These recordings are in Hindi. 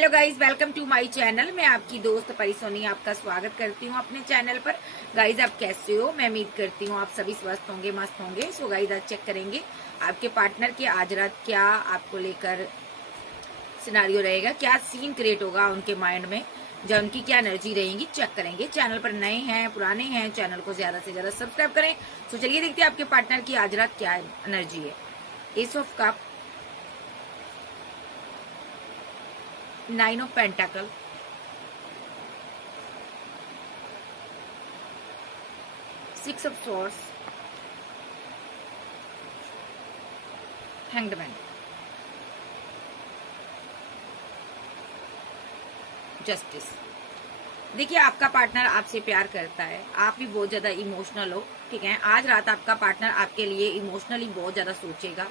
Hello guys, welcome to my channel. मैं आपकी दोस्त परिसोनी आपका स्वागत करती हूँ अपने चैनल पर। गाइज आप कैसे हो? मैं उम्मीद करती हूँ आप सभी स्वस्थ होंगे, मस्त होंगे। सो गाइज आज चेक करेंगे आपके पार्टनर के आज रात क्या आपको लेकर सिनारियो रहेगा, क्या सीन क्रिएट होगा उनके माइंड में, जो उनकी क्या एनर्जी रहेगी चेक करेंगे। चैनल पर नए हैं पुराने हैं, चैनल को ज्यादा से ज्यादा सब्सक्राइब करें। सो चलिए देखते हैं आपके पार्टनर की आज रात क्या एनर्जी है। Ace of cup, 9 of pentacle, Six of Swords, Hanged Man, justice. देखिए आपका पार्टनर आपसे प्यार करता है, आप भी बहुत ज्यादा इमोशनल हो, ठीक है। आज रात आपका पार्टनर आपके लिए इमोशनली बहुत ज्यादा सोचेगा,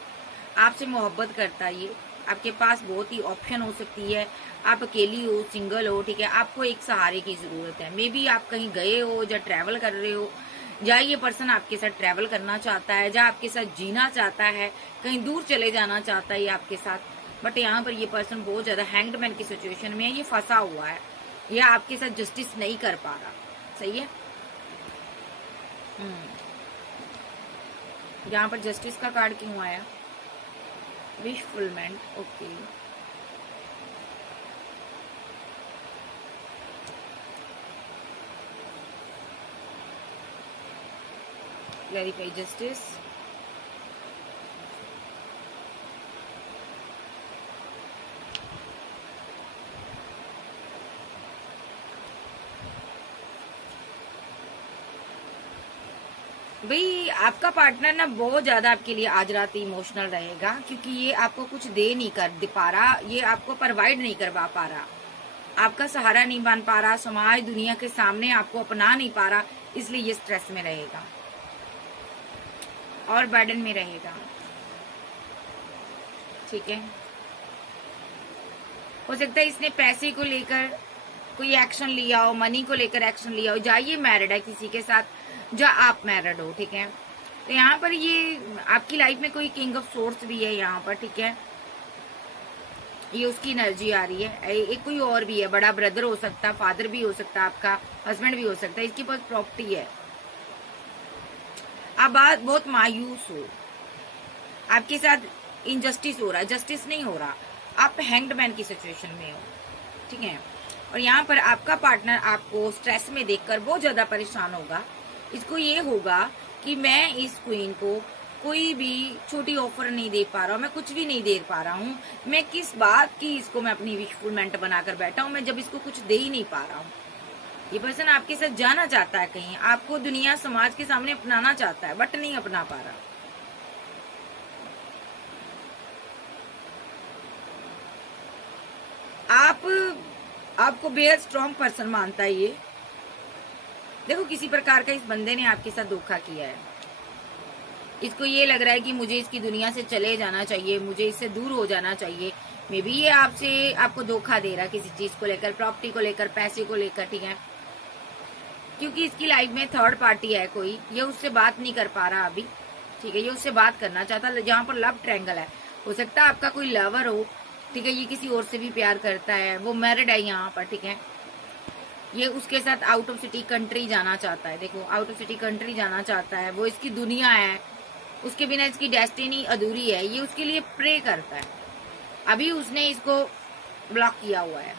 आपसे मोहब्बत करता है। ये आपके पास बहुत ही ऑप्शन हो सकती है, आप अकेली हो, सिंगल हो, ठीक है। आपको एक सहारे की जरूरत है। मे बी आप कहीं गए हो या ट्रैवल कर रहे हो, या ये पर्सन आपके साथ ट्रैवल करना चाहता है, या आपके साथ जीना चाहता है, कहीं दूर चले जाना चाहता है ये आपके साथ। बट यहाँ पर ये पर्सन बहुत ज्यादा हैंगडमैन की सिचुएशन में है, ये फंसा हुआ है, या आपके साथ जस्टिस नहीं कर पा रहा। सही है। यहाँ पर जस्टिस का कार्ड क्यों आया? Wish fulfilment, okay. Clarify justice, भाई आपका पार्टनर ना बहुत ज्यादा आपके लिए आज रात इमोशनल रहेगा, क्योंकि ये आपको कुछ दे नहीं कर पा रहा, ये आपको प्रोवाइड नहीं करवा पा रहा, आपका सहारा नहीं बन पा रहा, समाज दुनिया के सामने आपको अपना नहीं पा रहा, इसलिए ये स्ट्रेस में रहेगा और बर्डन में रहेगा, ठीक है। हो सकता है इसने पैसे को लेकर कोई एक्शन लिया हो, मनी को लेकर एक्शन लिया हो, या ये मैरिड है किसी के साथ, या आप मैरिड हो, ठीक है। तो यहाँ पर ये आपकी लाइफ में कोई किंग ऑफ सोर्स भी है यहाँ पर, ठीक है। ये उसकी एनर्जी आ रही है। एक कोई और भी है, बड़ा ब्रदर हो सकता है, फादर भी हो सकता है, आपका हस्बैंड भी हो सकता है, इसके पास प्रॉपर्टी है। आप बात बहुत मायूस हो, आपके साथ इनजस्टिस हो रहा है, जस्टिस नहीं हो रहा, आप हैंगडमैन की सिचुएशन में हो, ठीक है। और यहाँ पर आपका पार्टनर आपको स्ट्रेस में देखकर बहुत ज्यादा परेशान होगा। इसको ये होगा कि मैं इस क्वीन को कोई भी छोटी ऑफर नहीं दे पा रहा हूँ, मैं कुछ भी नहीं दे पा रहा हूँ, मैं किस बात की इसको मैं अपनी विशफुलमेंट बनाकर बैठा हूँ, मैं जब इसको कुछ दे ही नहीं पा रहा हूँ। ये पर्सन आपके साथ जाना चाहता है कहीं, आपको दुनिया समाज के सामने अपनाना चाहता है, बट नहीं अपना पा रहा। आपको बेहद स्ट्रॉन्ग पर्सन मानता है ये। देखो किसी प्रकार का इस बंदे ने आपके साथ धोखा किया है, इसको ये लग रहा है कि मुझे इसकी दुनिया से चले जाना चाहिए, मुझे इससे दूर हो जाना चाहिए। मे बी ये आपको धोखा दे रहा है किसी चीज को लेकर, प्रॉपर्टी को लेकर, पैसे को लेकर, ठीक है। क्योंकि इसकी लाइफ में थर्ड पार्टी है कोई, ये उससे बात नहीं कर पा रहा अभी, ठीक है। ये उससे बात करना चाहता, जहाँ पर लव ट्रायंगल है, हो सकता है आपका कोई लवर हो, ठीक है। ये किसी और से भी प्यार करता है, वो मैरिड है यहाँ पर, ठीक है। ये उसके साथ आउट ऑफ सिटी कंट्री जाना चाहता है, देखो आउट ऑफ सिटी कंट्री जाना चाहता है, वो इसकी दुनिया है, उसके बिना इसकी डेस्टिनी अधूरी है, ये उसके लिए प्रे करता है। अभी उसने इसको ब्लॉक किया हुआ है,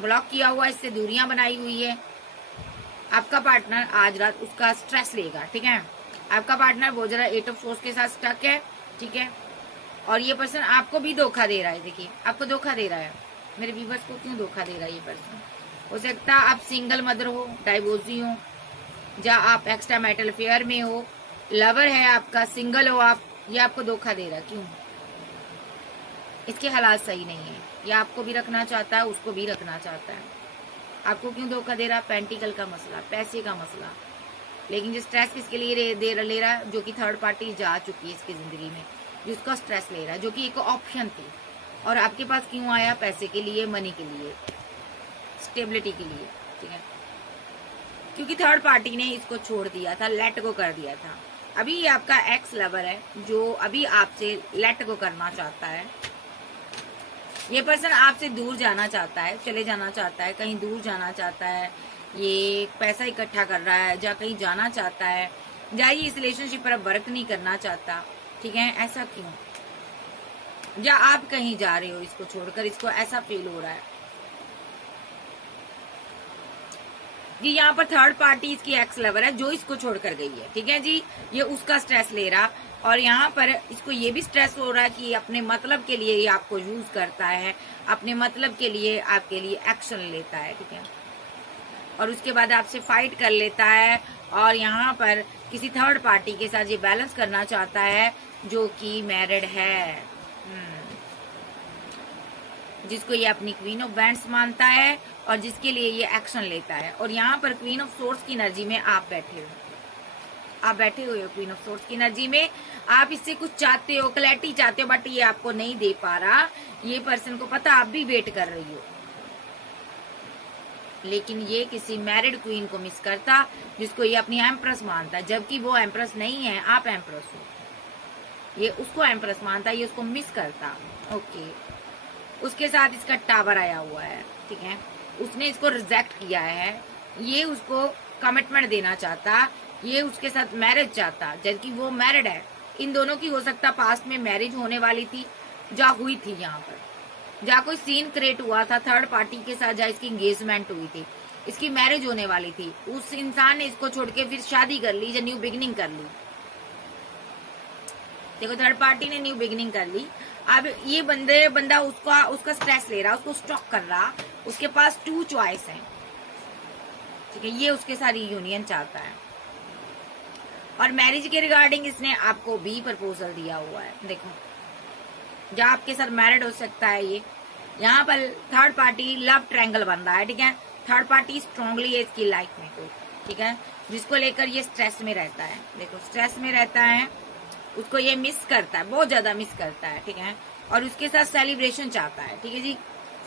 ब्लॉक किया हुआ, इससे दूरियां बनाई हुई है। आपका पार्टनर आज रात उसका स्ट्रेस लेगा, ठीक है। आपका पार्टनर बहुत ज्यादा 8 ऑफ सोर्स के साथ स्टक है, ठीक है। और ये पर्सन आपको भी धोखा दे रहा है, देखिए आपको धोखा दे रहा है। मेरे व्यूअर्स को क्यों धोखा दे रहा है ये पर्सन? हो सकता है आप सिंगल मदर हो, डाइवोर्सी हो, या आप एक्स्ट्रा मैरिटल अफेयर में हो, लवर है आपका, सिंगल हो आप, ये आपको धोखा दे रहा है। क्यों? इसके हालात सही नहीं है, ये आपको भी रखना चाहता है, उसको भी रखना चाहता है। आपको क्यों धोखा दे रहा? पेंटिकल का मसला, पैसे का मसला। लेकिन जो स्ट्रेस किसके लिए ले रहा है? जो कि थर्ड पार्टी जा चुकी है इसकी जिंदगी में, जिसका स्ट्रेस ले रहा है, जो कि एक ऑप्शन थी। और आपके पास क्यों आया? पैसे के लिए, मनी के लिए, स्टेबिलिटी के लिए, ठीक है। क्योंकि थर्ड पार्टी ने इसको छोड़ दिया था, लेट गो कर दिया था। अभी ये आपका एक्स लवर है जो अभी आपसे लेट गो करना चाहता है, ये पर्सन आपसे दूर जाना चाहता है, चले जाना चाहता है, कहीं दूर जाना चाहता है, ये पैसा इकट्ठा कर रहा है, या कहीं जाना चाहता है, या ये इस रिलेशनशिप पर अब वर्क नहीं करना चाहता, ठीक है। ऐसा क्यों? या आप कहीं जा रहे हो इसको छोड़कर, इसको ऐसा फील हो रहा है जी। यहाँ पर थर्ड पार्टी इसकी एक्स लवर है जो इसको छोड़कर गई है, ठीक है जी। ये उसका स्ट्रेस ले रहा, और यहाँ पर इसको ये भी स्ट्रेस हो रहा है कि अपने मतलब के लिए ये आपको यूज करता है, अपने मतलब के लिए आपके लिए एक्शन लेता है, ठीक है। और उसके बाद आपसे फाइट कर लेता है, और यहाँ पर किसी थर्ड पार्टी के साथ ये बैलेंस करना चाहता है जो कि मैरिड है, जिसको ये अपनी क्वीन ऑफ बैंड्स मानता है और जिसके लिए ये एक्शन लेता है। और यहाँ पर क्वीन ऑफ सोर्स की एनर्जी में आप बैठे हो, आप बैठे हुए हो क्वीन ऑफ सोर्स की एनर्जी में। आप इससे कुछ चाहते हो, क्लैरिटी चाहते हो, बट ये आपको नहीं दे पा रहा। ये पर्सन को पता आप भी वेट कर रही हो, लेकिन ये किसी मैरिड क्वीन को मिस करता जिसको ये अपनी एम्प्रेस मानता है, जबकि वो एम्प्रेस नहीं है, आप एम्प्रेस हो। ये उसको एम्प्रेस मानता है, ये उसको मिस करता। ओके, उसके साथ इसका टावर आया हुआ है, ठीक है। उसने इसको रिजेक्ट किया है, ये उसको कमिटमेंट देना चाहता, ये उसके साथ मैरिज चाहता, जबकि वो मैरिड है। इन दोनों की हो सकता पास्ट में मैरिज होने वाली थी, जा हुई थी, यहाँ पर जा कोई सीन क्रिएट हुआ था थर्ड पार्टी के साथ, जा इसकी एंगेजमेंट हुई थी, इसकी मैरिज होने वाली थी। उस इंसान ने इसको छोड़ के फिर शादी कर ली या न्यू बिगिनिंग कर ली। देखो, थर्ड पार्टी ने न्यू बिगिनिंग कर ली। अब ये बंदा उसका स्ट्रेस ले रहा, उसको स्टॉक कर रहा। उसके पास 2 चॉइस है, ठीक है। ये उसके साथ यूनियन चाहता है, और मैरिज के रिगार्डिंग इसने आपको भी प्रपोजल दिया हुआ है। देखो, जहाँ आपके साथ मैरिड हो सकता है ये। यहाँ पर थर्ड पार्टी लव ट्रायंगल बन रहा है, ठीक है। थर्ड पार्टी स्ट्रांगली है इसकी लाइफ में, तो ठीक है, जिसको लेकर ये स्ट्रेस में रहता है। देखो, स्ट्रेस में रहता है, उसको ये मिस करता है, बहुत ज्यादा मिस करता है, ठीक है। और उसके साथ सेलिब्रेशन चाहता है, ठीक है जी।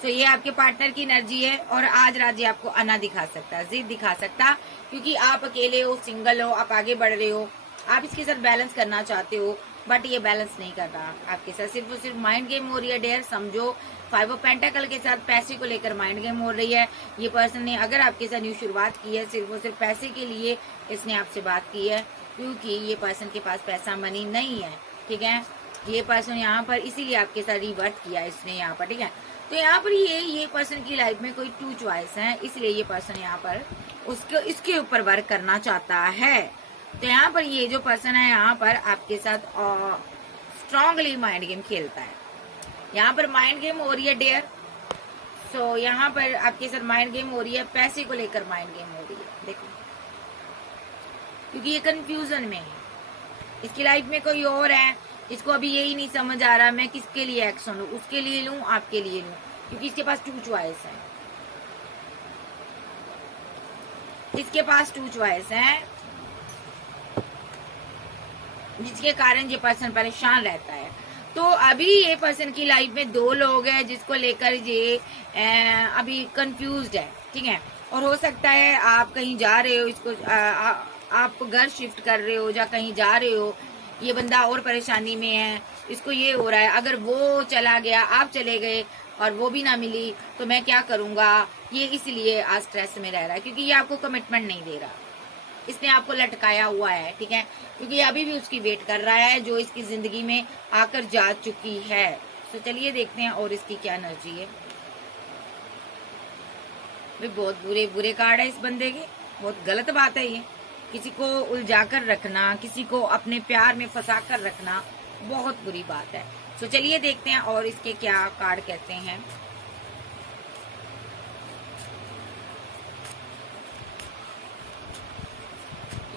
तो ये आपके पार्टनर की एनर्जी है, और आज रात ये आपको अना दिखा सकता है, जिद दिखा सकता, क्योंकि आप अकेले हो, सिंगल हो, आप आगे बढ़ रहे हो, आप इसके साथ बैलेंस करना चाहते हो, बट ये बैलेंस नहीं कर रहा आपके साथ। सिर्फ और सिर्फ माइंड गेम हो रही है डेयर, समझो। 5 ऑफ पेंटाकल के साथ पैसे को लेकर माइंड गेम हो रही है। ये पर्सन ने अगर आपके साथ न्यू शुरुआत की है, सिर्फ और सिर्फ पैसे के लिए इसने आपसे बात की है, क्योंकि ये पर्सन के पास पैसा मनी नहीं है, ठीक है। ये पर्सन यहाँ पर इसीलिए आपके साथ रिवर्ट किया इसने यहाँ पर, ठीक है। तो यहाँ पर ये पर्सन की लाइफ में कोई 2 चॉइस है, इसलिए ये पर्सन यहाँ पर इसके ऊपर वर्क करना चाहता है। तो यहाँ पर ये जो पर्सन है यहाँ पर आपके साथ स्ट्रांगली माइंड गेम खेलता है। यहाँ पर माइंड गेम हो रही है डेयर। सो यहाँ पर आपके साथ माइंड गेम हो रही है, पैसे को लेकर माइंड गेम हो रही है। देखो, क्योंकि ये कंफ्यूजन में है, इसकी लाइफ में कोई और है, इसको अभी यही नहीं समझ आ रहा मैं किसके लिए एक्शन लूं, उसके लिए लूं, आपके लिए लूं, क्योंकि इसके पास 2 चॉइस है। इसके पास 2 चॉइस है, जिसके कारण ये पर्सन परेशान रहता है। तो अभी ये पर्सन की लाइफ में 2 लोग हैं जिसको लेकर ये अभी कंफ्यूज्ड है, ठीक है। और हो सकता है आप कहीं जा रहे हो, इसको आप घर शिफ्ट कर रहे हो या कहीं जा रहे हो, ये बंदा और परेशानी में है। इसको ये हो रहा है, अगर वो चला गया, आप चले गए और वो भी ना मिली तो मैं क्या करूंगा। ये इसलिए आज स्ट्रेस में रह रहा है, क्योंकि ये आपको कमिटमेंट नहीं दे रहा, इसने आपको लटकाया हुआ है, ठीक है। क्योंकि अभी भी उसकी वेट कर रहा है जो इसकी जिंदगी में आकर जा चुकी है। तो चलिए देखते हैं और इसकी क्या एनर्जी है। भाई, बहुत बुरे बुरे कार्ड है इस बंदे के, बहुत गलत बात है ये। किसी को उलझा कर रखना, किसी को अपने प्यार में फंसा कर रखना बहुत बुरी बात है। तो चलिए देखते हैं और इसके क्या कार्ड कहते हैं।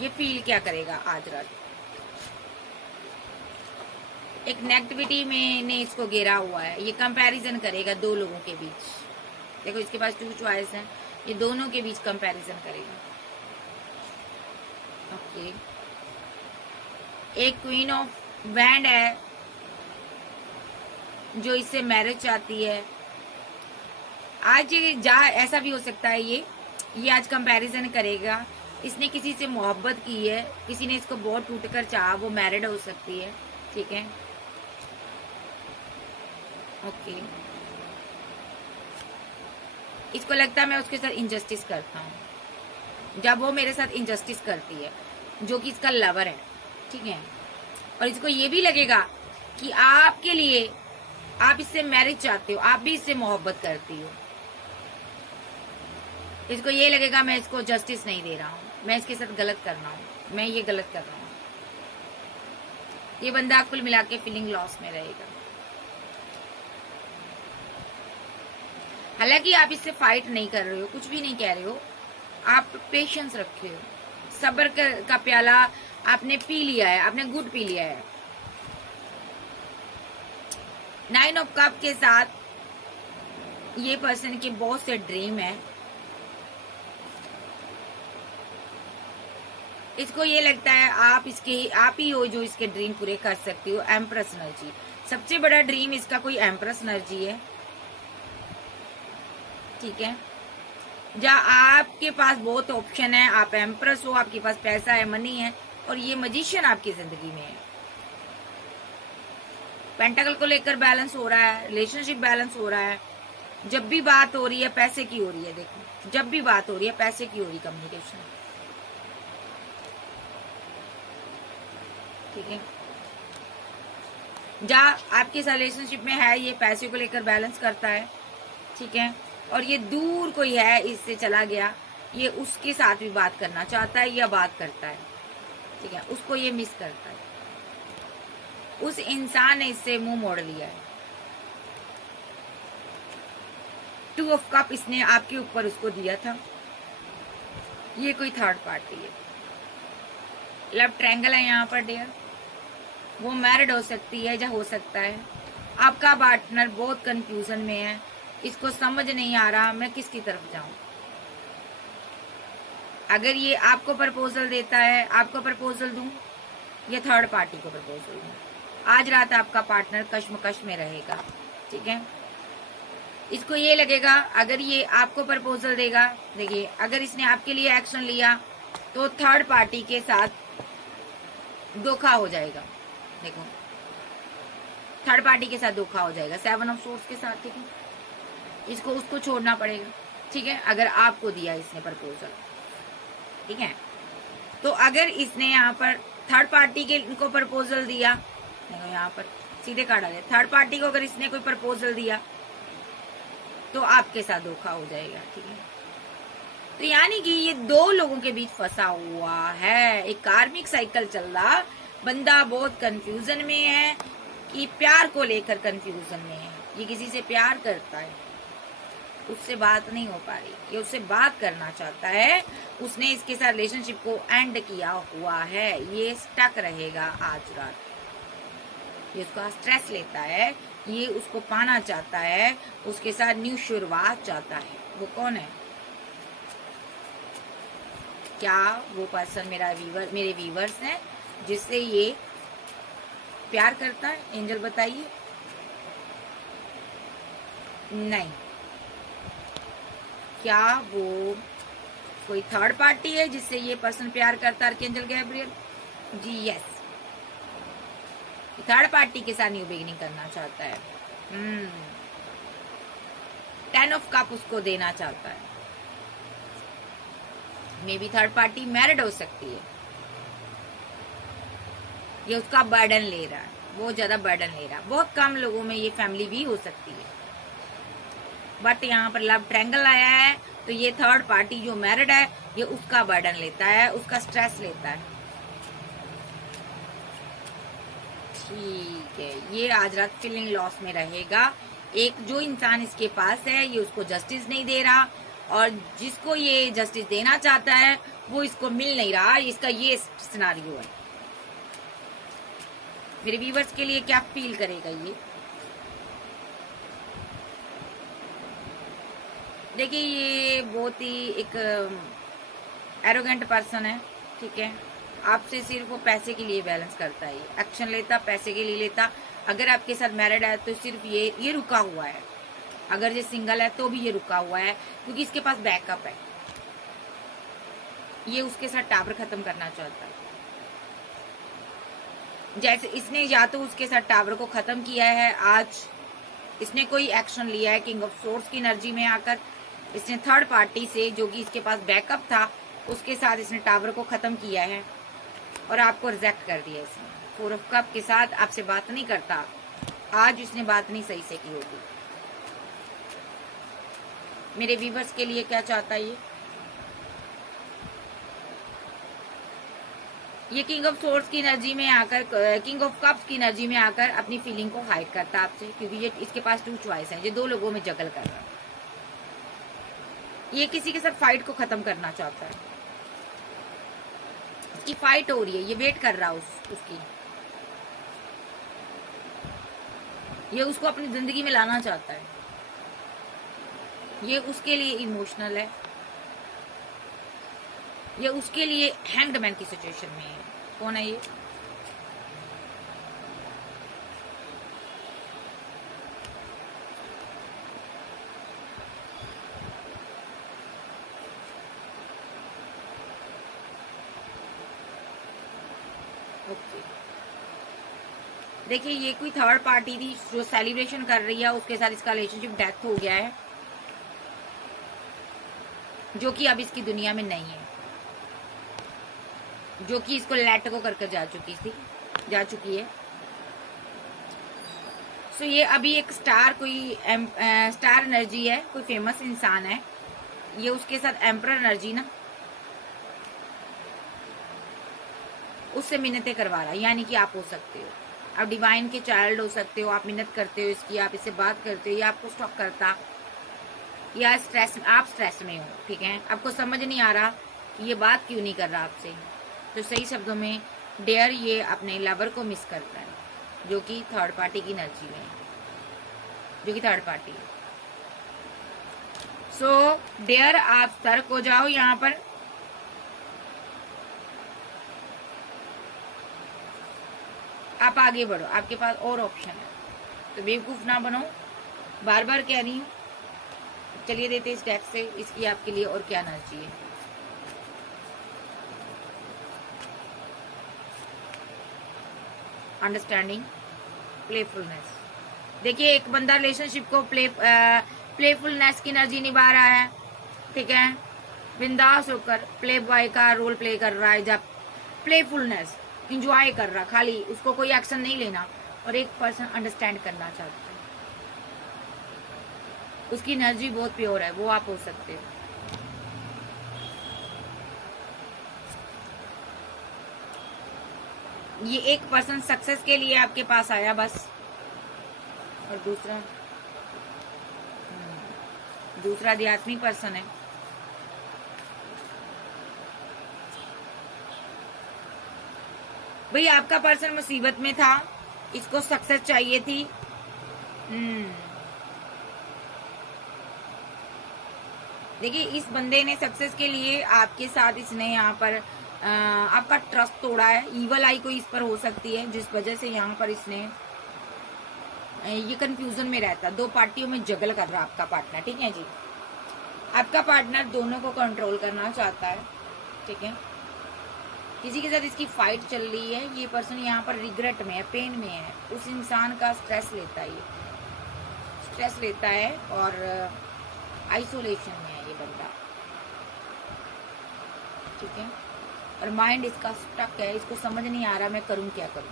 ये फील क्या करेगा आज रात। एक नेगेटिविटी में ने इसको घेरा हुआ है, ये कंपैरिजन करेगा 2 लोगों के बीच। देखो, इसके पास 2 चॉइस है, ये दोनों के बीच कंपैरिजन करेगा। ओके, एक क्वीन ऑफ वैंड है जो इससे मैरिज चाहती है। आज ऐसा भी हो सकता है ये आज कंपैरिजन करेगा। इसने किसी से मोहब्बत की है, किसी ने इसको बहुत टूटकर चाहा, वो मैरिड हो सकती है, ठीक है। ओके, इसको लगता है मैं उसके साथ इंजस्टिस करता हूँ। जब वो मेरे साथ इंजस्टिस करती है, जो कि इसका लवर है, ठीक है, और इसको ये भी लगेगा कि आपके लिए, आप इससे मैरिज चाहते हो, आप भी इससे मोहब्बत करती हो, इसको ये लगेगा मैं इसको जस्टिस नहीं दे रहा हूँ, मैं इसके साथ गलत कर रहा हूँ, मैं ये गलत कर रहा हूँ। ये बंदा कुल मिला के फीलिंग लॉस में रहेगा। हालांकि आप इससे फाइट नहीं कर रहे हो, कुछ भी नहीं कह रहे हो, आप पेशेंस रखे हो, सब्र का प्याला आपने पी लिया है, आपने गुड पी लिया है। 9 ऑफ कप के साथ ये पर्सन के बहुत से ड्रीम है। इसको ये लगता है आप ही हो जो इसके ड्रीम पूरे कर सकती हो। एम्प्रेस एनर्जी, सबसे बड़ा ड्रीम इसका कोई एम्प्रेस एनर्जी है, ठीक है, जहाँ आपके पास बहुत ऑप्शन है, आप एम्प्रेस हो, आपके पास पैसा है, मनी है, और ये मजिशियन आपकी जिंदगी में है। पेंटाकल को लेकर बैलेंस हो रहा है, रिलेशनशिप बैलेंस हो रहा है। जब भी बात हो रही है पैसे की हो रही है, देखो जब भी बात हो रही है पैसे की हो रही कम्युनिकेशन, ठीक है। जहाँ आपके रिलेशनशिप में है ये पैसे को लेकर बैलेंस करता है, ठीक है, और ये दूर कोई है इससे चला गया, ये उसके साथ भी बात करना चाहता है या बात करता है, ठीक है, उसको ये मिस करता है, उस इंसान ने इससे मुंह मोड़ लिया है। 2 ऑफ कप इसने आपके ऊपर उसको दिया था, ये कोई थर्ड पार्टी है। लव ट्रायंगल है यहाँ पर डियर, वो मैरिड हो सकती है या हो सकता है। आपका पार्टनर बहुत कंफ्यूजन में है, इसको समझ नहीं आ रहा मैं किसकी तरफ जाऊं। अगर ये आपको प्रपोजल देता है, आपको प्रपोजल दूं या थर्ड पार्टी को प्रपोजल दूं, आज रात आपका पार्टनर कश्मकश में रहेगा, ठीक है। इसको ये लगेगा अगर ये आपको प्रपोजल देगा, देखिए अगर इसने आपके लिए एक्शन लिया तो थर्ड पार्टी के साथ धोखा हो जाएगा, देखो थर्ड पार्टी के साथ धोखा हो जाएगा 7 ऑफ सोर्ड्स के साथ, ठीक है। इसको उसको छोड़ना पड़ेगा, ठीक है, अगर आपको दिया इसने प्रपोजल, ठीक है। तो अगर इसने यहाँ पर थर्ड पार्टी के इनको प्रपोजल दिया, देखो यहाँ पर सीधे काटा है, थर्ड पार्टी को अगर इसने कोई प्रपोजल दिया तो आपके साथ धोखा हो जाएगा, ठीक है। तो यानी कि ये 2 लोगों के बीच फंसा हुआ है, एक कार्मिक साइकिल चल रहा, बंदा बहुत कंफ्यूजन में है कि प्यार को लेकर कंफ्यूजन में है, ये किसी से प्यार करता है, उससे बात नहीं हो पा रही, ये उससे बात करना चाहता है, उसने इसके साथ रिलेशनशिप को एंड किया हुआ है, ये स्टक रहेगा आज रात, ये उसका स्ट्रेस लेता है, ये उसको पाना चाहता है, उसके साथ न्यू शुरुआत चाहता है। वो कौन है? क्या वो पर्सन मेरे व्यूवर्स हैं जिससे ये प्यार करता है? एंजल बताइए। नहीं, क्या वो कोई थर्ड पार्टी है जिससे ये पर्सन प्यार करता है? आर्कएंजल गैब्रियल जी यस, थर्ड पार्टी के साथ न्यू बिगिनिंग करना चाहता है। 10 ऑफ कप उसको देना चाहता है। May be third party married हो सकती है, ये उसका बर्डन ले रहा है, बहुत ज्यादा बर्डन ले रहा है। बहुत कम लोगों में ये फैमिली भी हो सकती है, बट यहाँ पर लव ट्रायंगल आया है तो ये थर्ड पार्टी जो मैरिड है ये उसका बर्डन लेता है, उसका स्ट्रेस लेता है, ठीक है। ये आज रात फीलिंग लॉस में रहेगा। एक जो इंसान इसके पास है ये उसको जस्टिस नहीं दे रहा, और जिसको ये जस्टिस देना चाहता है वो इसको मिल नहीं रहा, इसका ये सिनारियो है। मेरे व्यूवर्स के लिए क्या फील करेगा ये? देखिए ये बहुत ही एक एरोगेंट पर्सन है, ठीक है। आपसे सिर्फ वो पैसे के लिए बैलेंस करता है, एक्शन लेता पैसे के लिए लेता। अगर आपके साथ मैरिड है तो सिर्फ ये रुका हुआ है, अगर ये सिंगल है तो भी ये रुका हुआ है, क्योंकि इसके पास बैकअप है। ये उसके साथ टावर खत्म करना चाहता है, जैसे इसने या तो उसके साथ टावर को खत्म किया है, आज इसने कोई एक्शन लिया है किंग ऑफ सोर्ड्स की एनर्जी में आकर, इसने थर्ड पार्टी से, जो कि इसके पास बैकअप था, उसके साथ इसने टावर को खत्म किया है और आपको रिजेक्ट कर दिया इसने। 4 ऑफ कप के साथ आपसे बात नहीं करता। आज इसने बात नहीं सही से की होगी। मेरे व्यूवर्स के लिए क्या चाहता है ये किंग ऑफ सोर्ड्स की एनर्जी में आकर, किंग ऑफ कप्स की एनर्जी में आकर अपनी फीलिंग को हाइड करता है आपसे, क्योंकि ये इसके पास 2 चॉइस है। ये 2 लोगों में जगल कर रहा है। ये किसी के साथ फाइट को खत्म करना चाहता है। इसकी फाइट हो रही है, ये वेट कर रहा है उसकी। ये उसको अपनी जिंदगी में लाना चाहता है। ये उसके लिए इमोशनल है। ये उसके लिए हैंग्ड मैन की सिचुएशन में है। कौन है ये? ओके, देखिए ये कोई थर्ड पार्टी थी जो सेलिब्रेशन कर रही है, उसके साथ इसका रिलेशनशिप डेथ हो गया है, जो कि अब इसकी दुनिया में नहीं है, जो कि इसको लेट को करके जा चुकी है। सो ये अभी एक स्टार, कोई स्टार एनर्जी है, कोई फेमस इंसान है। ये उसके साथ एम्परर एनर्जी ना, उससे मिन्नतें करवा रहा है। यानी कि आप हो सकते हो, आप डिवाइन के चाइल्ड हो सकते हो। आप मिन्नत करते हो इसकी, आप इससे बात करते हो, या आपको स्टॉक करता, या आप स्ट्रेस में हो, ठीक है। आपको समझ नहीं आ रहा कि ये बात क्यों नहीं कर रहा आपसे। तो सही शब्दों में डेयर ये अपने लवर को मिस करता है, जो कि थर्ड पार्टी की एनर्जी में है, जो कि थर्ड पार्टी है। सो डेयर आप सतर्क हो जाओ यहाँ पर। आप आगे बढ़ो, आपके पास और ऑप्शन है, तो बेवकूफ ना बनो। बार बार कह रही हूँ। चलिए देते इस डेक से इसकी आपके लिए और क्या एनर्जी है। Understanding, playfulness. देखिए एक बंदा रिलेशनशिप को प्लेफुलनेस की एनर्जी निभा रहा है, ठीक है। बिंदास होकर प्ले बॉय का रोल प्ले कर रहा है, जब प्लेफुलनेस इंजॉय कर रहा, खाली उसको कोई एक्शन नहीं लेना। और एक पर्सन अंडरस्टैंड करना चाहता है, उसकी एनर्जी बहुत प्योर है, वो आप हो सकते हो। ये एक पर्सन सक्सेस के लिए आपके पास आया बस। और दूसरा आध्यात्मिक पर्सन है। भाई आपका पर्सन मुसीबत में था, इसको सक्सेस चाहिए थी। देखिए इस बंदे ने सक्सेस के लिए आपके साथ, इसने यहाँ पर आपका ट्रस्ट तोड़ा है। ईवल आई कोई इस पर हो सकती है, जिस वजह से यहाँ पर इसने ये कंफ्यूजन में रहता है। 2 पार्टियों में जगल कर रहा आपका पार्टनर, ठीक है जी। आपका पार्टनर दोनों को कंट्रोल करना चाहता है, ठीक है। किसी के साथ इसकी फाइट चल रही है। ये पर्सन यहाँ पर रिग्रेट में है, पेन में है, उस इंसान का स्ट्रेस लेता है, ये स्ट्रेस लेता है और आइसोलेशन में है ये बंदा, ठीक है। और माइंड इसका स्टक है, इसको समझ नहीं आ रहा मैं करूं क्या करूं।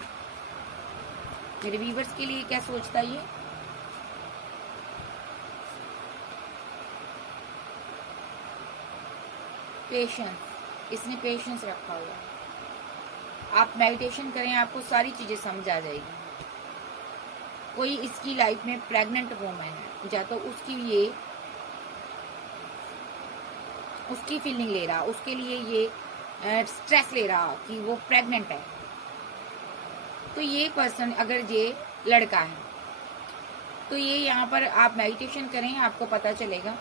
मेरे व्यूवर्स के लिए क्या सोचता ये? पेशेंस, इसने पेशेंस रखा हुआ है। आप मेडिटेशन करें, आपको सारी चीजें समझ आ जाएगी। कोई इसकी लाइफ में प्रेग्नेंट वुमन है, या तो उसकी फीलिंग ले रहा, उसके लिए ये स्ट्रेस ले रहा कि वो प्रेग्नेंट है। तो ये पर्सन, अगर ये लड़का है, तो ये यहाँ पर आप मेडिटेशन करें, आपको पता चलेगा।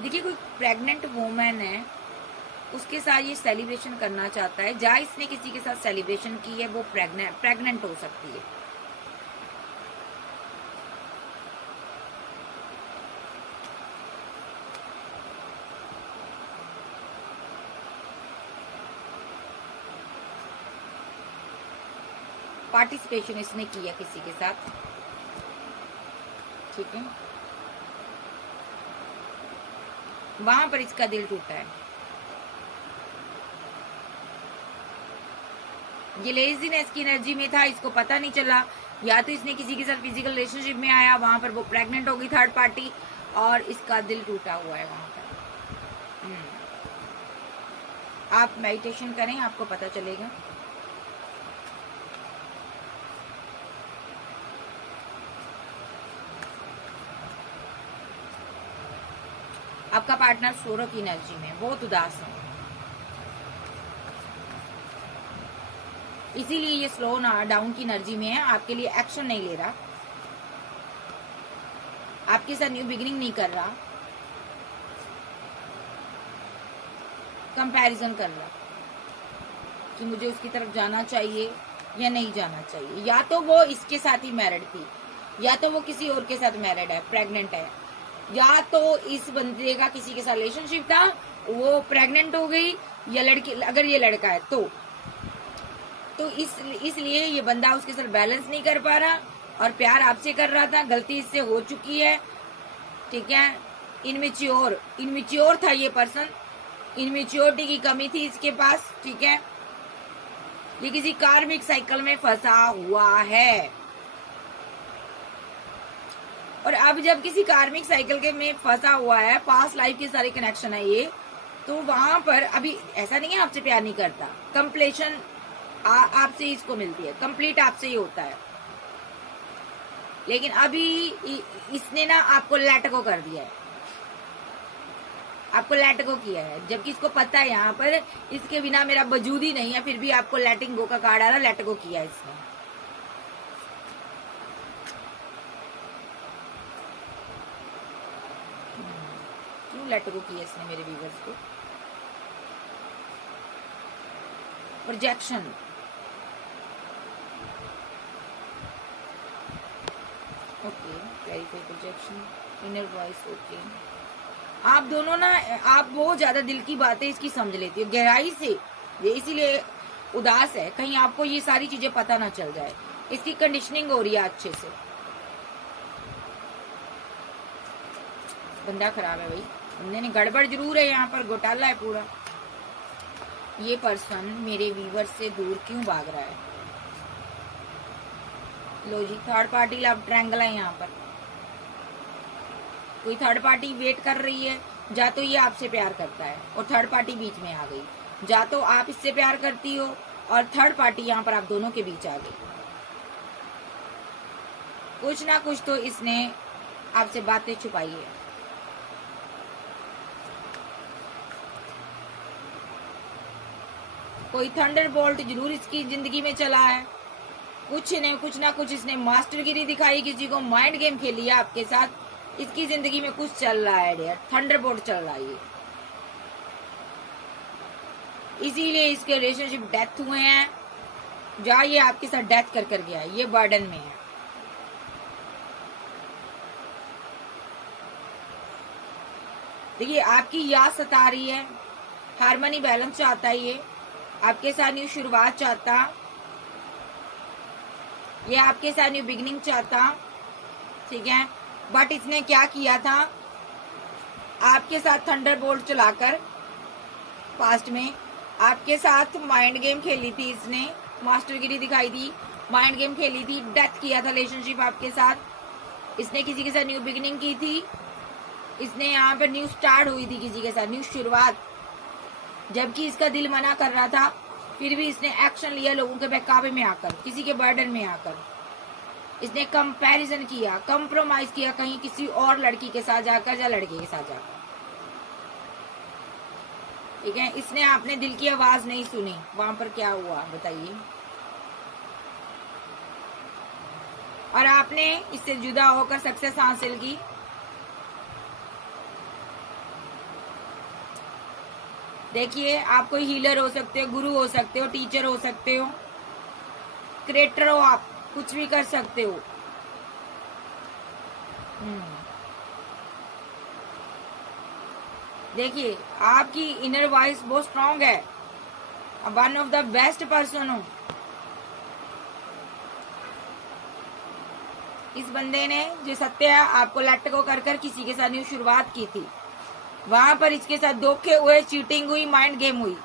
देखिए कोई प्रेग्नेंट वुमन है, उसके साथ ये सेलिब्रेशन करना चाहता है। जहाँ इसने किसी के साथ सेलिब्रेशन की है, वो प्रेग्नेंट हो सकती है। पार्टिसिपेशन इसने किया किसी के साथ, ठीक है, वहां पर इसका दिल टूटा है। ये लेजीनेस की एनर्जी में था, इसको पता नहीं चला, या तो इसने किसी के साथ फिजिकल रिलेशनशिप में आया, वहां पर वो प्रेग्नेंट हो गई थर्ड पार्टी, और इसका दिल टूटा हुआ है वहां पर। आप मेडिटेशन करें, आपको पता चलेगा। आपका पार्टनर सोरो की एनर्जी में बहुत उदास है, इसीलिए ये स्लो डाउन की एनर्जी में है, आपके लिए एक्शन नहीं ले रहा, आपके साथ न्यू बिगिनिंग नहीं कर रहा, कंपैरिजन कर रहा कि मुझे उसकी तरफ जाना चाहिए या नहीं जाना चाहिए। या तो वो इसके साथ ही मैरिड थी, या तो वो किसी और के साथ मैरिड है, प्रेग्नेंट है, या तो इस बंदे का किसी के साथ रिलेशनशिप था, वो प्रेग्नेंट हो गई, या लड़की, अगर ये लड़का है तो इसलिए ये बंदा उसके साथ बैलेंस नहीं कर पा रहा, और प्यार आपसे कर रहा था, गलती इससे हो चुकी है, ठीक है। इनमेच्योर था ये पर्सन, इनमेच्योरिटी की कमी थी इसके पास, ठीक है। ये किसी कार्मिक साइकिल में फंसा हुआ है, और अब जब किसी कार्मिक साइकिल के में फंसा हुआ है, पास्ट लाइफ के सारे कनेक्शन है ये, तो वहां पर अभी ऐसा नहीं है आपसे प्यार नहीं करता, कंप्लीशन आपसे इसको मिलती है, कंप्लीट आपसे ही होता है, लेकिन अभी इसने ना आपको लेट गो कर दिया है, आपको लेट गो किया है, जबकि इसको पता है यहाँ पर इसके बिना मेरा वजूद ही नहीं है, फिर भी आपको लेटिंग गो का कार्ड आ रहा, लेट गो किया है इसने। क्यों लेट गो किया इसने मेरे व्यूअर्स को? Projection, okay, clarify projection, inner voice, okay. आप दोनों ना, आप बहुत ज्यादा दिल की बातें इसकी समझ लेती हो गहराई से, ये इसीलिए उदास है, कहीं आपको ये सारी चीजें पता ना चल जाए, इसकी कंडीशनिंग हो रही है अच्छे से। बंदा खराब है भाई, बंदे ने गड़बड़ जरूर है, यहाँ पर घोटाला है पूरा। ये पर्सन मेरे व्यूवर से दूर क्यों भाग रहा है? लो जी, थर्ड पार्टी लव ट्रायंगल है यहाँ पर, कोई थर्ड पार्टी वेट कर रही है, या तो ये आपसे प्यार करता है और थर्ड पार्टी बीच में आ गई, या तो आप इससे प्यार करती हो और थर्ड पार्टी यहाँ पर आप दोनों के बीच आ गई। कुछ ना कुछ तो इसने आपसे बातें छुपाई है। कोई थंडरबोल्ट जरूर इसकी जिंदगी में चला है, कुछ ना कुछ इसने मास्टरगिरी दिखाई, किसी को माइंड गेम खेली है आपके साथ, इसकी जिंदगी में कुछ चल रहा है डियर, थंडरबोल्ट चल रहा है ये, इसीलिए इसके रिलेशनशिप डेथ हुए हैं, या ये आपके साथ डेथ कर गया है, ये बर्डन में है। देखिए आपकी याद सता रही है, हार्मनी बैलेंस चाहता है ये, आपके साथ न्यू शुरुआत चाहता, ये आपके साथ न्यू बिगिनिंग चाहता, ठीक है। बट इसने क्या किया था, आपके साथ थंडरबोल्ट चलाकर पास्ट में आपके साथ माइंड गेम खेली थी इसने, मास्टरगिरी दिखाई थी, माइंड गेम खेली थी, डेथ किया था रिलेशनशिप आपके साथ, इसने किसी के साथ न्यू बिगिनिंग की थी, इसने यहाँ पर न्यू स्टार्ट हुई थी किसी के साथ, न्यू शुरुआत, जबकि इसका दिल मना कर रहा था, फिर भी इसने एक्शन लिया लोगों के बहकावे में आकर, किसी के बर्डन में आकर, इसने कंपैरिजन किया, कंप्रोमाइज किया कहीं किसी और लड़की के साथ जाकर या लड़के के साथ जाकर, ठीक है। इसने आपने दिल की आवाज नहीं सुनी, वहां पर क्या हुआ बताइए, और आपने इससे जुदा होकर सक्सेस हासिल की। देखिए आप कोई हीलर हो सकते हो, गुरु हो सकते हो, टीचर हो सकते हो, क्रिएटर हो, आप कुछ भी कर सकते हो। देखिए आपकी इनर वॉइस बहुत स्ट्रांग है, one of the best person हो, इस बंदे ने जो सत्य आपको लेट गो कर कर किसी के साथ न्यू शुरुआत की थी, वहां पर इसके साथ धोखे हुए, चीटिंग हुई, माइंड गेम हुई।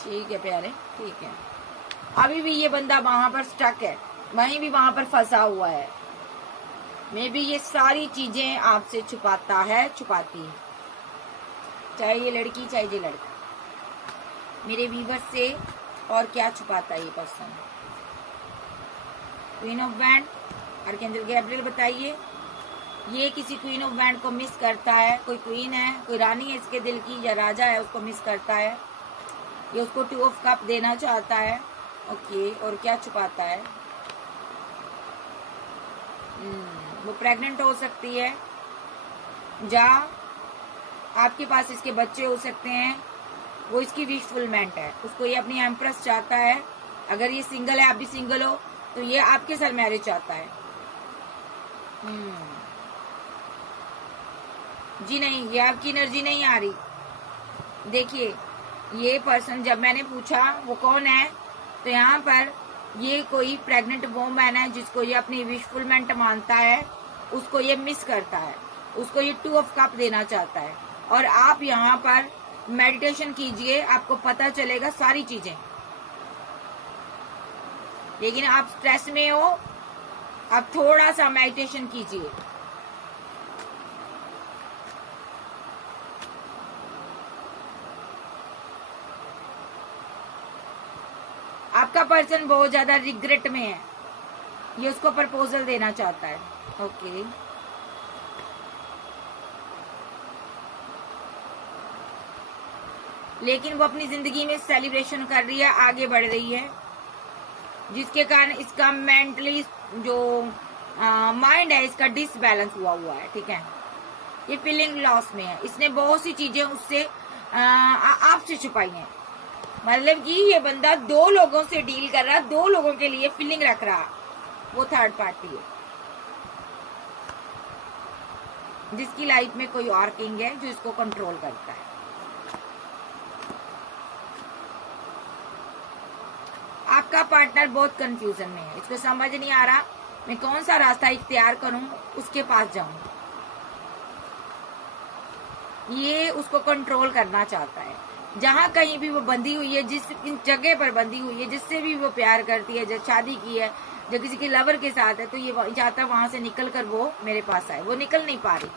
ठीक है प्यारे, ठीक है। अभी भी ये बंदा वहां पर स्टक है, वहीं भी वहां पर फंसा हुआ है। मे भी ये सारी चीजें आपसे छुपाता है, छुपाती है, चाहे ये लड़की चाहे ये लड़का। मेरे व्यूवर से और क्या छुपाता है ये person? Queen of wand, archangel Gabriel बताइए। ये किसी क्वीन ऑफ वैंड को मिस करता है। कोई क्वीन है, कोई रानी है इसके दिल की, या राजा है, उसको मिस करता है। ये उसको 2 ऑफ कप देना चाहता है। ओके, और क्या छुपाता है? वो प्रेग्नेंट हो सकती है, या आपके पास इसके बच्चे हो सकते हैं। वो इसकी विश फुलमेंट है, उसको ये अपनी एम्प्रेस चाहता है। अगर ये सिंगल है, आप भी सिंगल हो, तो ये आपके साथ मैरिज चाहता है। जी नहीं, ये आपकी एनर्जी नहीं आ रही। देखिए, ये पर्सन जब मैंने पूछा वो कौन है, तो यहाँ पर ये कोई प्रेग्नेंट वोमैन है जिसको ये अपनी विश फुलमेंट मानता है। उसको ये मिस करता है, उसको ये 2 ऑफ कप देना चाहता है। और आप यहाँ पर मेडिटेशन कीजिए, आपको पता चलेगा सारी चीजें। लेकिन आप स्ट्रेस में हो, आप थोड़ा सा मेडिटेशन कीजिए। आपका पर्सन बहुत ज्यादा रिग्रेट में है, ये उसको प्रपोजल देना चाहता है। ओके, लेकिन वो अपनी जिंदगी में सेलिब्रेशन कर रही है, आगे बढ़ रही है, जिसके कारण इसका मेंटली जो माइंड है इसका डिसबैलेंस हुआ है। ठीक है, ये फीलिंग लॉस में है। इसने बहुत सी चीजें उससे आपसे छुपाई हैं। मतलब कि ये बंदा 2 लोगों से डील कर रहा, 2 लोगों के लिए फीलिंग रख रहा। वो थर्ड पार्टी है जिसकी लाइफ में कोई और किंग है जो इसको कंट्रोल करता है। आपका पार्टनर बहुत कंफ्यूजन में है, इसको समझ नहीं आ रहा मैं कौन सा रास्ता इख्तियार करूं, उसके पास जाऊं। ये उसको कंट्रोल करना चाहता है। जहां कहीं भी वो बंधी हुई है, जिस जगह पर बंधी हुई है, जिससे भी वो प्यार करती है, जब शादी की है, जब किसी के लवर के साथ है, तो ये चाहता है वहां से निकल कर वो मेरे पास आए। वो निकल नहीं पा रही।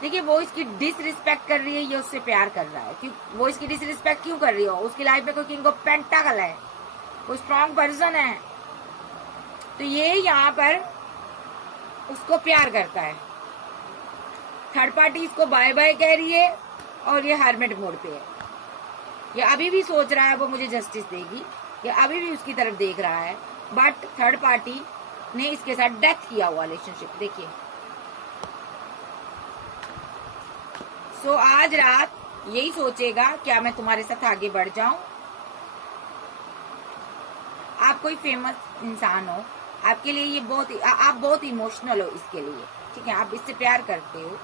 देखिए, वो इसकी डिसरिस्पेक्ट कर रही है, ये उससे प्यार कर रहा है। क्यों वो इसकी डिसरिस्पेक्ट क्यों कर रही हो? उसकी लाइफ में कोई किंग ऑफ पेंटाकल है, कोई स्ट्रॉन्ग पर्सन है, तो ये यहाँ पर उसको प्यार करता है। थर्ड पार्टी इसको बाय बाय कह रही है और ये हरमेट मोड पे है। ये अभी भी सोच रहा है वो मुझे जस्टिस देगी, ये अभी भी उसकी तरफ देख रहा है, बट थर्ड पार्टी ने इसके साथ डेथ किया हुआ रिलेशनशिप। देखिए, सो आज रात यही सोचेगा, क्या मैं तुम्हारे साथ आगे बढ़ जाऊं? आप कोई फेमस इंसान हो, आपके लिए ये आप बहुत इमोशनल हो इसके लिए। ठीक है, आप इससे प्यार करते हो,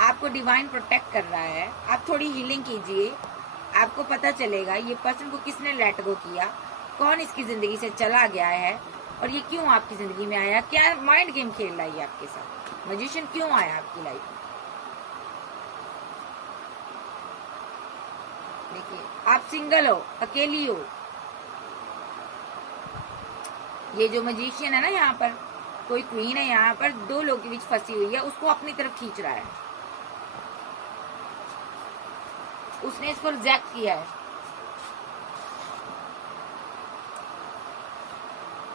आपको डिवाइन प्रोटेक्ट कर रहा है। आप थोड़ी हीलिंग कीजिए, आपको पता चलेगा ये पर्सन को किसने लेट गो किया, कौन इसकी जिंदगी से चला गया है, और ये क्यों आपकी जिंदगी में आया, क्या माइंड गेम खेल रहा है आपके साथ, मैजिशियन क्यों आया आपकी लाइफ में। देखिए, आप सिंगल हो, अकेली हो। ये जो मैजिशियन है ना, यहाँ पर कोई क्वीन है, यहाँ पर 2 लोगों के बीच फंसी हुई है, उसको अपनी तरफ खींच रहा है। उसने इसको रिजेक्ट किया है,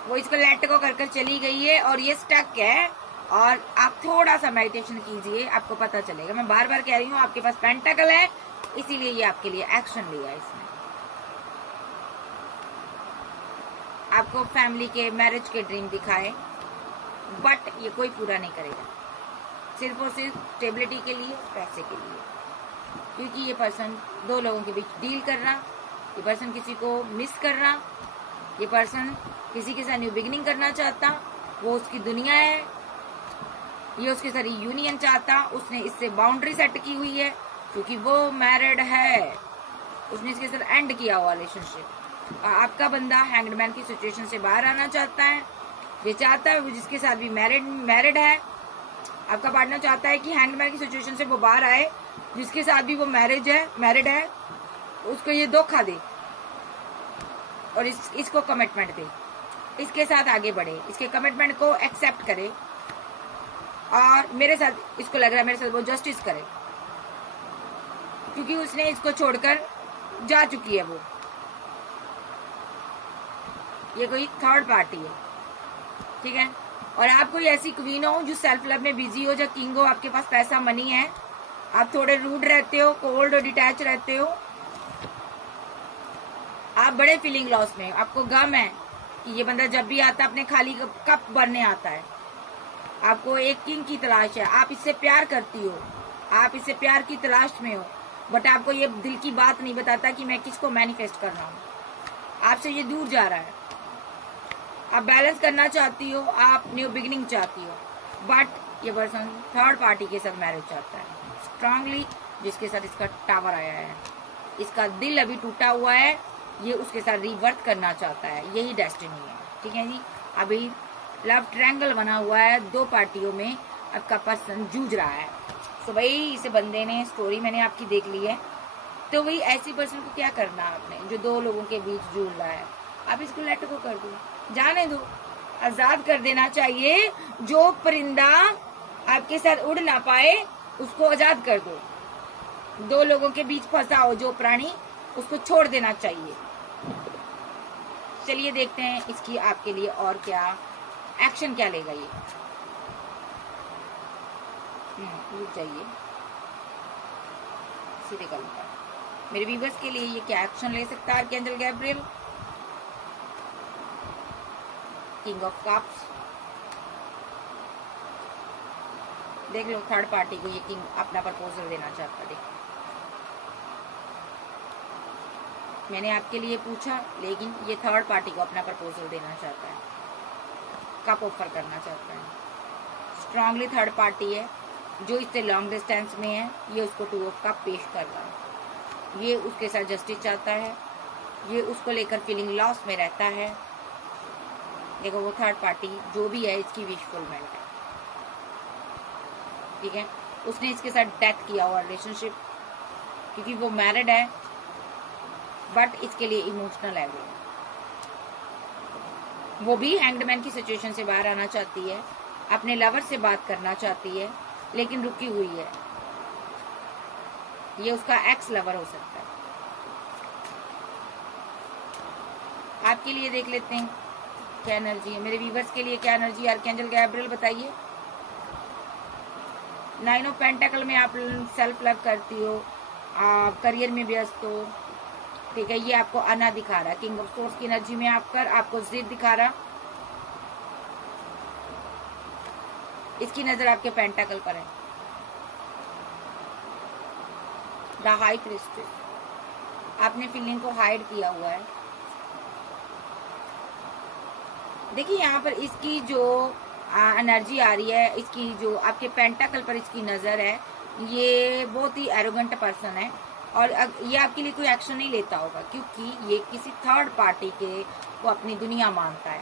वो इसको लेट को कर चली गई है और ये स्टक है। और आप थोड़ा सा मेडिटेशन कीजिए, आपको पता चलेगा। मैं बार बार कह रही हूँ, आपके पास पेंटाकल है, इसीलिए ये आपके लिए एक्शन लिया इसने। आपको फैमिली के, मैरिज के ड्रीम दिखाए, बट ये कोई पूरा नहीं करेगा, सिर्फ और सिर्फ स्टेबिलिटी के लिए, पैसे के लिए। क्योंकि ये पर्सन 2 लोगों के बीच डील कर रहा, ये पर्सन किसी को मिस कर रहा, ये पर्सन किसी के साथ न्यू बिगिनिंग करना चाहता, वो उसकी दुनिया है, ये उसके साथ यूनियन चाहता, उसने इससे बाउंड्री सेट की हुई है। क्योंकि वो मैरिड है, उसने इसके साथ एंड किया हुआ रिलेशनशिप। और आपका बंदा हैंगड की सिचुएशन से बाहर आना चाहता है। ये चाहता है वो जिसके साथ भी मैरिड है, आपका पार्टनर चाहता है कि हैंगड की सिचुएशन से वो बाहर आए, जिसके साथ भी वो मैरिड है उसको ये धोखा दे और इसको कमिटमेंट दे, इसके साथ आगे बढ़े, इसके कमिटमेंट को एक्सेप्ट करे और मेरे साथ, इसको लग रहा है मेरे साथ वो जस्टिस करे, क्योंकि उसने इसको छोड़कर जा चुकी है वो। ये कोई थर्ड पार्टी है, ठीक है। और आप कोई ऐसी क्वीन हो जो सेल्फ लव में बिजी हो, जो किंग हो, आपके पास पैसा मनी है, आप थोड़े रूड रहते हो, कोल्ड और डिटैच रहते हो, आप बड़े फीलिंग लॉस में, आपको गम है कि ये बंदा जब भी आता है अपने खाली कप भरने आता है। आपको एक किंग की तलाश है, आप इससे प्यार करती हो, आप इससे प्यार की तलाश में हो, बट आपको ये दिल की बात नहीं बताता कि मैं किसको मैनिफेस्ट कर रहा हूँ। आपसे ये दूर जा रहा है। आप बैलेंस करना चाहती हो, आप न्यू बिगिनिंग चाहती हो, बट ये पर्सन थर्ड पार्टी के साथ मैरिज चाहता है स्ट्रांगली, जिसके साथ इसका टावर आया है। इसका दिल अभी टूटा हुआ है, ये उसके साथ रिवर्थ करना चाहता है, यही डेस्टिनी है, ठीक है जी। अभी लव ट्रायंगल बना हुआ है, दो पार्टियों में आपका पर्सन जूझ रहा है। तो भाई इसे बंदे ने, स्टोरी मैंने आपकी देख ली है, तो वही ऐसी पर्सन को क्या करना है आपने, जो दो लोगों के बीच जूझ रहा है, आप इसको लेट गो कर दो, जाने दो, आजाद कर देना चाहिए। जो परिंदा आपके साथ उड़ ना पाए उसको आजाद कर दो। दो लोगों के बीच फंसा हो जो प्राणी, उसको छोड़ देना चाहिए। चलिए देखते हैं इसकी आपके लिए और क्या एक्शन क्या लेगा ये। रुक जाइए, सीधे कर लूंगा। मेरे व्यूअर्स के लिए ये क्या एक्शन ले सकता है archangel Gabriel. King of cups, देख लो थर्ड पार्टी को ये किंग अपना प्रपोजल देना चाहता है। देखो मैंने आपके लिए पूछा, लेकिन ये थर्ड पार्टी को अपना प्रपोजल देना चाहता है, कप ऑफर करना चाहता है। स्ट्रांगली थर्ड पार्टी है जो इससे लॉन्ग डिस्टेंस में है, ये उसको टू ऑफ कप पेश कर रहा है। ये उसके साथ जस्टिस चाहता है, ये उसको लेकर फीलिंग लॉस में रहता है। देखो वो थर्ड पार्टी जो भी है इसकी विशफुलमेंट है, ठीक है। उसने इसके साथ डेथ किया हुआ रिलेशनशिप, क्योंकि वो मैरिड है, बट इसके लिए इमोशनल है। वो भी हैंग्ड मैन की सिचुएशन से बाहर आना चाहती है, अपने लवर से बात करना चाहती है, लेकिन रुकी हुई है। ये उसका एक्स लवर हो सकता है। आपके लिए देख लेते हैं क्या एनर्जी है, मेरे व्यूवर्स के लिए क्या एनर्जी है आर्कएंजल गैब्रिएल बताइए। 9 ऑफ पेंटाकल में आप सेल्फ लव करती हो, आप करियर में व्यस्त हो, ठीक है। ये आपको आना दिखा रहा है, किंग ऑफ सोर्स की एनर्जी में आपको जिद दिखा रहा। इसकी नजर आपके पेंटाकल पर है। द हाई प्रीस्टेस, आपने फीलिंग को हाइड किया हुआ है। देखिए यहाँ पर इसकी जो एनर्जी आ रही है, इसकी जो आपके पेंटाकल पर इसकी नजर है, ये बहुत ही एरोगेंट पर्सन है और ये आपके लिए कोई एक्शन नहीं लेता होगा, क्योंकि ये किसी थर्ड पार्टी के को अपनी दुनिया मानता है।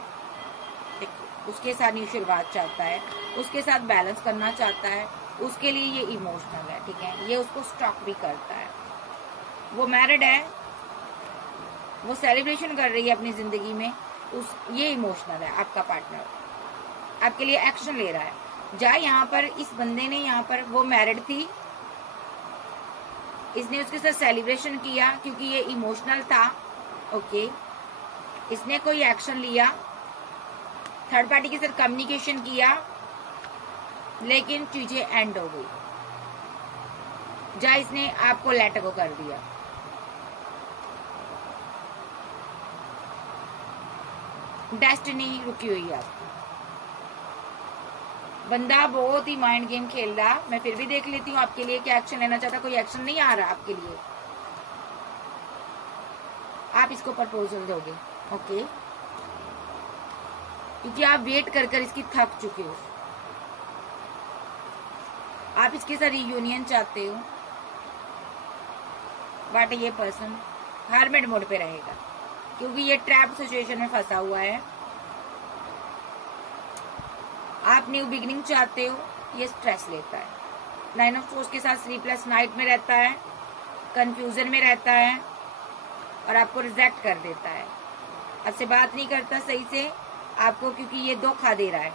उसके साथ न्यू शुरुआत चाहता है, उसके साथ बैलेंस करना चाहता है, उसके लिए ये इमोशनल है, ठीक है। ये उसको स्टॉक भी करता है। वो मैरिड है, वो सेलिब्रेशन कर रही है अपनी जिंदगी में, ये इमोशनल है। आपका पार्टनर आपके लिए एक्शन ले रहा है। जा यहाँ पर इस बंदे ने, यहाँ पर वो मैरिड थी, इसने उसके साथ सेलिब्रेशन किया क्योंकि ये इमोशनल था, ओके। इसने कोई एक्शन लिया, थर्ड पार्टी के साथ कम्युनिकेशन किया, लेकिन चीजें एंड हो गई। जा इसने आपको लेट गो कर दिया। डेस्टिनी रुकी हुई है आपकी। बंदा बहुत ही माइंड गेम खेल रहा। मैं फिर भी देख लेती हूँ आपके लिए क्या एक्शन लेना चाहता। कोई एक्शन नहीं आ रहा आपके लिए, आप इसको प्रपोजल दोगे, ओके, क्योंकि आप वेट कर कर इसकी थक चुके हो। आप इसके साथ रियूनियन चाहते हो, बट ये पर्सन हार्मेड मोड पे रहेगा क्योंकि ये ट्रैप सिचुएशन में फंसा हुआ है। आप न्यू बिगिनिंग चाहते हो, ये स्ट्रेस लेता है। 9 ऑफ सोर्स के साथ स्लीपलेस नाइट में रहता है, कंफ्यूजन में रहता है और आपको रिजेक्ट कर देता है। आपसे बात नहीं करता सही से आपको, क्योंकि ये धोखा दे रहा है,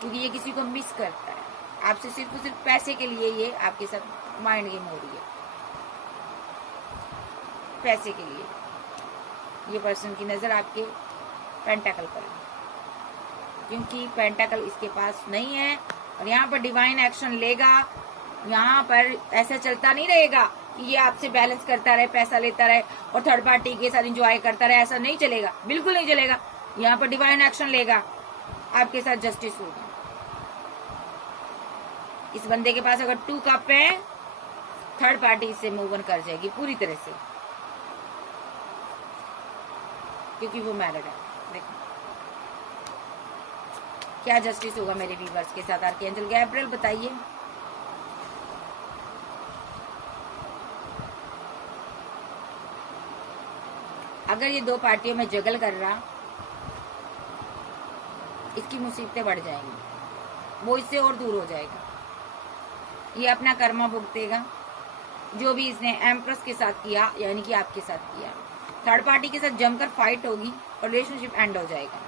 क्योंकि ये किसी को मिस करता है। आपसे सिर्फ और सिर्फ पैसे के लिए ये आपके साथ माइंड गेम हो रही है, पैसे के लिए। ये पर्सन की नजर आपके पेंटाकल पर है, क्योंकि पेंटाकल इसके पास नहीं है और यहाँ पर डिवाइन एक्शन लेगा। यहाँ पर ऐसा चलता नहीं रहेगा कि ये आपसे बैलेंस करता रहे, पैसा लेता रहे और थर्ड पार्टी के साथ एंजॉय करता रहे। ऐसा नहीं चलेगा, बिल्कुल नहीं चलेगा। यहाँ पर डिवाइन एक्शन लेगा, आपके साथ जस्टिस होगी। इस बंदे के पास अगर 2 कप है, थर्ड पार्टी इससे मूव ऑन कर जाएगी पूरी तरह से, क्योंकि वो मैरिड है। देखो क्या जस्टिस होगा मेरे व्यूअर्स के साथ। आर्कएंजल गैब्रियल बताइए। अगर ये 2 पार्टियों में जगल कर रहा, इसकी मुसीबतें बढ़ जाएंगी, वो इससे और दूर हो जाएगा। ये अपना कर्मा भुगतेगा जो भी इसने एम्प्रेस के साथ किया, यानी कि आपके साथ किया। थर्ड पार्टी के साथ जमकर फाइट होगी और रिलेशनशिप एंड हो जाएगा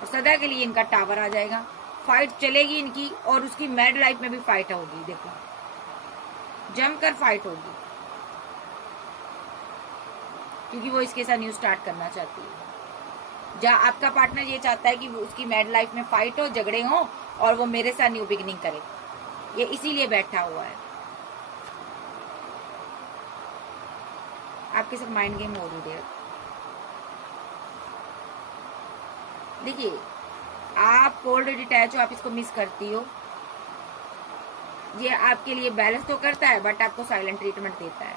और सदा के लिए इनका टावर आ जाएगा। फाइट चलेगी इनकी और उसकी मैरिड लाइफ में भी फाइट होगी। देखो जमकर फाइट होगी, क्योंकि वो इसके साथ न्यू स्टार्ट करना चाहती है। जहाँ आपका पार्टनर ये चाहता है कि वो उसकी मैरिड लाइफ में फाइट हो, झगड़े हो और वो मेरे साथ न्यू बिगिनिंग करे। ये इसीलिए बैठा हुआ है। आपके साथ माइंड गेम हो रही है। देखिए आप कोल्ड डिटैच हो, आप इसको मिस करती हो। ये आपके लिए बैलेंस तो करता है बट आपको साइलेंट ट्रीटमेंट देता है।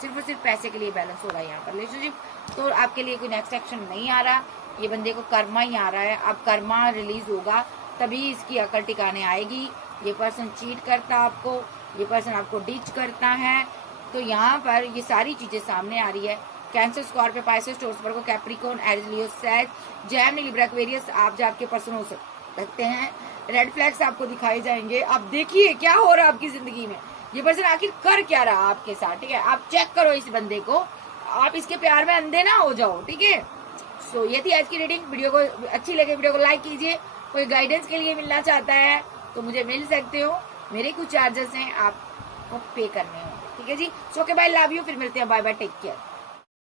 सिर्फ और सिर्फ पैसे के लिए बैलेंस हो रहा है यहाँ पर रिलेशनशिप। तो आपके लिए कोई नेक्स्ट एक्शन नहीं आ रहा, ये बंदे को कर्मा ही आ रहा है। अब कर्मा रिलीज होगा तभी इसकी अकल टिकाने आएगी। ये पर्सन चीट करता आपको, ये पर्सन आपको डिच करता है। तो यहाँ पर ये सारी चीजें सामने आ रही है। कैंसर, स्कॉर्पियो, पाइसेस, टॉरस, वर्गो, कैप्रिकॉर्न, एरीज, लियो, सैज, जेमिनी, लिब्रा, एक्वेरियस आप जाके पर्सन हो सकते हैं। रेड फ्लैग्स आपको दिखाए जाएंगे। अब देखिए क्या हो रहा है आपकी जिंदगी में, ये पर्सन आखिर कर क्या रहा आपके साथ। ठीक है, आप चेक करो इस बंदे को, आप इसके प्यार में अंधे ना हो जाओ। ठीक है, सो ये थी आज की रीडिंग। वीडियो को अच्छी लगे वीडियो को लाइक कीजिए। कोई गाइडेंस के लिए मिलना चाहता है तो मुझे मिल सकते हो, मेरे कुछ चार्जेस हैं आपको पे करने होंगे। ठीक है जी, सो के बाय, लव यू। फिर मिलते हैं, बाय बाय, टेक केयर।